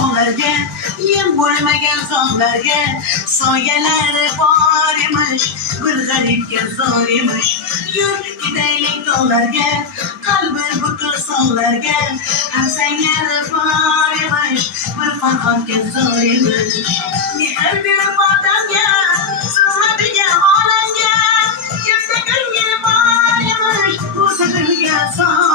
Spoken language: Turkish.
tog'larga, yem bo'lmagan zog'larga soyalari bor emish, bir g'aribga zor emish. Yur ketaylik tog'larga, qalbi butun sog'larga, hamsanglari bor emish, bir farhodga zor emish. Mehr berib odamga, sig'madigan olamga, kimda ko'ngil bor emish, bu satrga zor